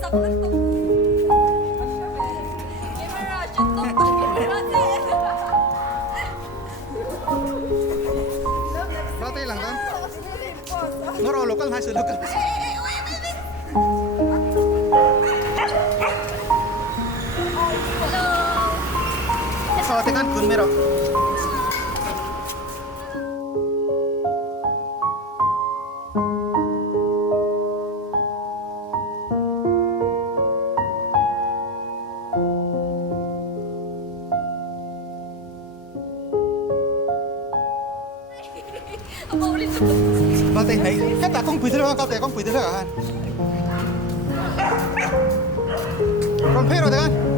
Bate lang kan? Noro lokal na sa lokal. So tekan kun mero. Bate này, cái ta không quỳ thế đâu, cao tệ không quỳ thế đâu à? Còn phê rồi thế anh.